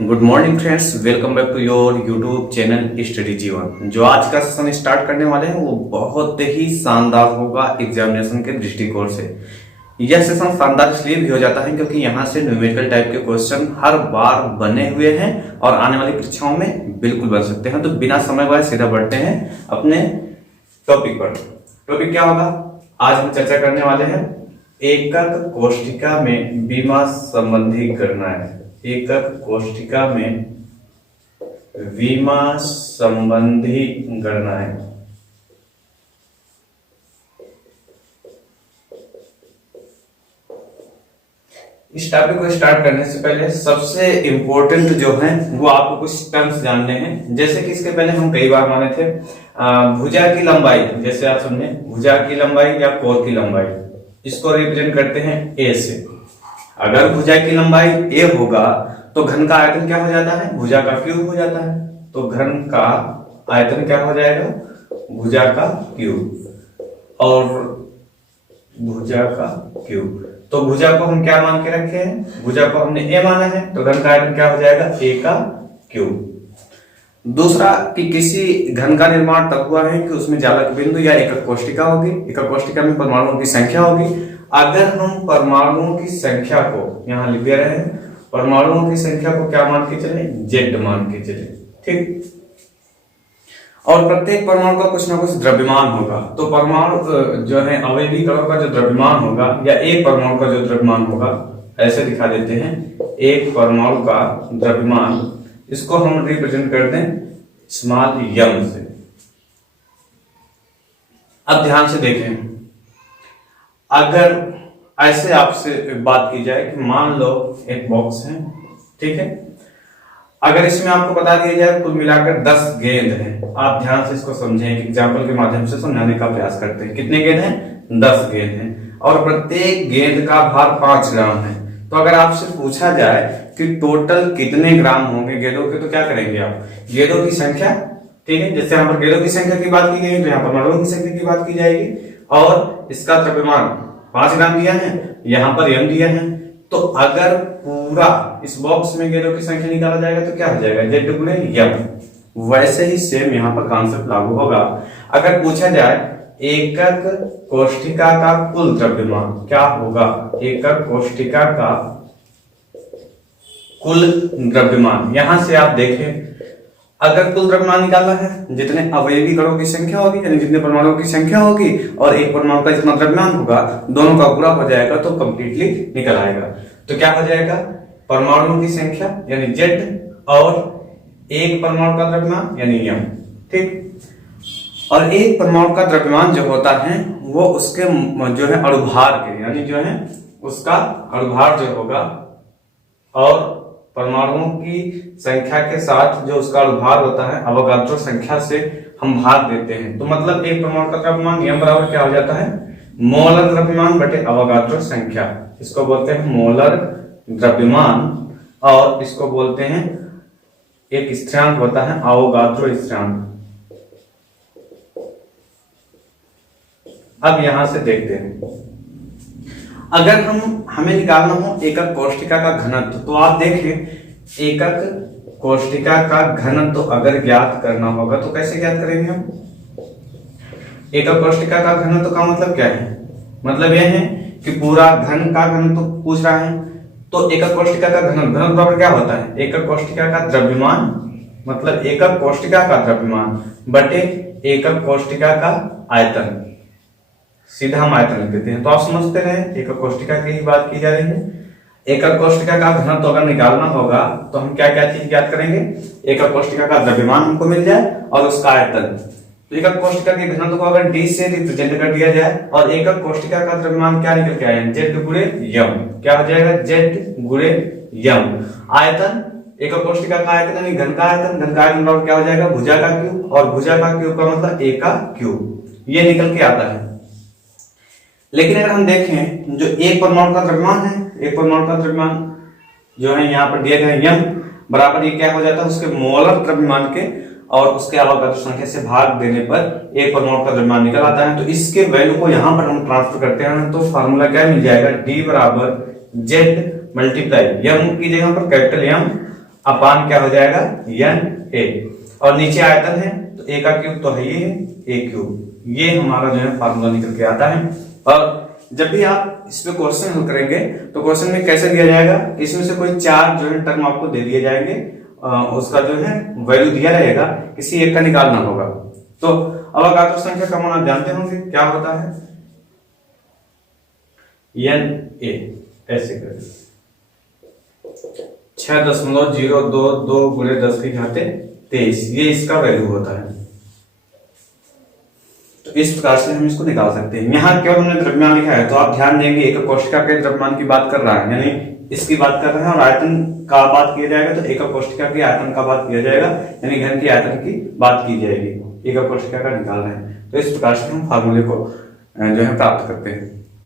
Good morning friends, welcome back to your YouTube channel study Jeevan. जो आज का session start करने वाले हैं वो बहुत ही शानदार होगा एग्जामिनेशन के दृष्टिकोण से। यह सेशन शानदार इसलिए भी हो जाता है क्योंकि यहाँ से न्यूमेरिकल टाइप के क्वेश्चन हर बार बने हुए हैं और आने वाली परीक्षाओं में बिल्कुल बन सकते हैं। तो बिना समय गवाए सीधा बढ़ते हैं अपने टॉपिक पर। टॉपिक क्या होगा? आज हम चर्चा करने वाले हैं एकक कोष्ठिका में बीमा संबंधी गणनाएं। एकक कोष्ठिका में बीमा संबंधी गणनाएं। इस टॉपिक को स्टार्ट करने से पहले सबसे इंपॉर्टेंट जो है वो आपको कुछ टर्म्स जानने हैं। जैसे कि इसके पहले हम कई बार माने थे भुजा की लंबाई। जैसे आप समझे भुजा की लंबाई या कोर की लंबाई, इसको रिप्रेजेंट करते हैं ए से। अगर भुजा की लंबाई ए होगा तो घन का आयतन क्या हो जाता है? भुजा का क्यूब हो जाता है। तो घन का आयतन क्या हो जाएगा? भुजा का क्यूब। और भुजा का क्यूब, तो भुजा को हम क्या मान के रखे हैं? भुजा को हमने ए माना है, तो घन का आयतन क्या हो जाएगा? ए का क्यूब। दूसरा कि किसी घन का निर्माण तब हुआ है कि उसमें जालक बिंदु या एकक कोष्ठिका होगी। एकक कोष्ठिका में परमाणुओं की संख्या होगी। अगर हम परमाणुओं की संख्या को यहां लिख दे रहे हैं, परमाणुओं की संख्या को क्या मान के चले? जेड मान के चले, ठीक। और प्रत्येक परमाणु का कुछ ना कुछ द्रव्यमान होगा। तो परमाणु जो है अवयवी कणों का जो द्रव्यमान होगा या एक परमाणु का जो द्रव्यमान होगा, ऐसे दिखा देते हैं एक परमाणु का द्रव्यमान, इसको हम रिप्रेजेंट कर दें स्मॉल एम से। अब ध्यान से देखें, अगर ऐसे आपसे बात की जाए कि मान लो एक बॉक्स है, ठीक है। अगर इसमें आपको बता दिया जाए कुल मिलाकर 10 गेंद हैं। आप ध्यान से इसको समझें, एक एग्जाम्पल के माध्यम से समझाने का प्रयास करते हैं। कितने गेंद हैं? 10 गेंद हैं और प्रत्येक गेंद का भार 5 ग्राम है। तो अगर आपसे पूछा जाए कि टोटल कितने ग्राम होंगे गेंदों के, तो क्या करेंगे आप? गेंदों की संख्या, ठीक है। जैसे यहाँ पर गेंदों की संख्या की बात की गई तो यहाँ पर परमाणुओं की संख्या की बात की जाएगी। और इसका द्रव्यमान 5 ग्राम दिया है, यहाँ पर m दिया है। तो अगर पूरा इस बॉक्स में गेंदों की संख्या निकाला जाएगा तो क्या हो जाएगा? जेड गुणे m। वैसे ही सेम यहाँ पर कॉन्सेप्ट लागू होगा। अगर पूछा जाए एकक कोष्ठिका का कुल द्रव्यमान क्या होगा? एकक कोष्ठिका का कुल द्रव्यमान, यहां से आप देखें, अगर कुल द्रव्यमान निकालना है, जितने अवयवी कणों की संख्या होगी यानी जितने परमाणुओं की संख्या होगी और एक परमाणु का जितना द्रव्यमान होगा, दोनों का गुणा हो जाएगा तो कंप्लीटली निकल आएगा। तो क्या हो जाएगा? परमाणुओं की संख्या यानी जेड और एक परमाणु का द्रव्यमान यानी m, ठीक। और एक परमाणु का द्रव्यमान जो होता है वो उसके जो है अणुभार के, यानी जो है उसका अणुभार जो होगा और परमाणुओं की संख्या के साथ जो उसका अणुभार होता है अवोगाद्रो संख्या से हम भाग देते हैं। तो मतलब एक परमाणु का द्रव्यमान m बराबर क्या हो जाता है? मोलर द्रव्यमान बटे अवोगाद्रो संख्या। इसको बोलते हैं मोलर द्रव्यमान और इसको बोलते हैं एक स्थिरांक होता है अवोगाद्रो स्थिरांक। अब यहां से देखते हैं, अगर हमें निकालना हो एकक कोष्ठिका का घनत्व, तो आप देखें एकक कोष्ठिका का घनत्व अगर ज्ञात करना होगा तो कैसे ज्ञात करेंगे हम? एकक कोष्ठिका का घनत्व का मतलब क्या है? मतलब यह है कि पूरा घन का घनत्व पूछ रहा है। तो एकक कोष्ठिका का घनत्व बराबर क्या होता है? एकक कोष्ठिका का द्रव्यमान, मतलब एकक कोष्ठिका का द्रव्यमान बटे एकक कोष्ठिका का आयतन। सीधा हम आयतन लिख देते हैं। तो आप समझते रहे एकक कोष्ठिका की ही बात की जा रही है। एकक कोष्ठिका का घनत्व अगर निकालना होगा तो हम क्या क्या चीज ज्ञात करेंगे? एकक कोष्ठिका का द्रव्यमान हमको मिल जाए और उसका आयतन। तो एकक कोष्ठिका के घनत्व को अगर d से रिप्रेजेंट कर दिया जाए और एकक कोष्ठिका का द्रव्यमान क्या निकल के आए? जेड गुणे m। क्या हो जाएगा? जेड गुणे m। आयतन, एकक कोष्ठिका का आयतन यानी घन का आयतन। घन का आयतन बराबर क्या हो जाएगा? भुजा का क्यूब। और भुजा का क्यूब का मतलब a का क्यूब। ये निकल के आता है। लेकिन अगर हम देखें जो एक परमाणु का द्रव्यमान है, एक परमाणु का द्रव्यमान जो है यहाँ पर दिया गया m बराबर ये क्या हो जाता है? उसके मोलर द्रव्यमान के और उसके अवगाद्रो संख्या से भाग देने पर एक परमाणु का द्रव्यमान निकल आता है। तो इसके वैल्यू को यहाँ पर हम ट्रांसफर करते हैं तो फार्मूला क्या मिल जाएगा? d बराबर z मल्टीप्लाई m की जगह पर कैपिटल M अपान क्या हो जाएगा एन ए, और नीचे आयतन है तो ए का क्यूब तो है ये ए क्यूब, ये हमारा जो है फार्मूला निकल के आता है। और जब भी आप इस पे क्वेश्चन हल करेंगे तो क्वेश्चन में कैसे दिया जाएगा, इसमें से कोई चार जो है टर्म आपको दे दिए जाएंगे, उसका जो है वैल्यू दिया रहेगा, किसी एक का निकालना होगा। तो अवगाद्रो संख्या का मान आप जानते होंगे क्या होता है, एन ए, ऐसे कर 6.022 गुणे 10⁻23, ये इसका वैल्यू होता है। तो इस प्रकार से हम इसको निकाल सकते हैं। यहाँ केवल हमने द्रव्यमान लिखा है तो आप ध्यान देंगे एकक कोष्ठिका के द्रव्यमान की बात कर रहा है, यानी इसकी बात कर रहे हैं, और आयतन का बात किया जाएगा तो एकक कोष्ठिका के आयतन का बात किया जाएगा, यानी घन के आयतन की बात की जाएगी, एकक कोष्ठिका का निकाल रहे हैं। तो इस प्रकार से हम फार्मूले को जो है प्राप्त करते हैं।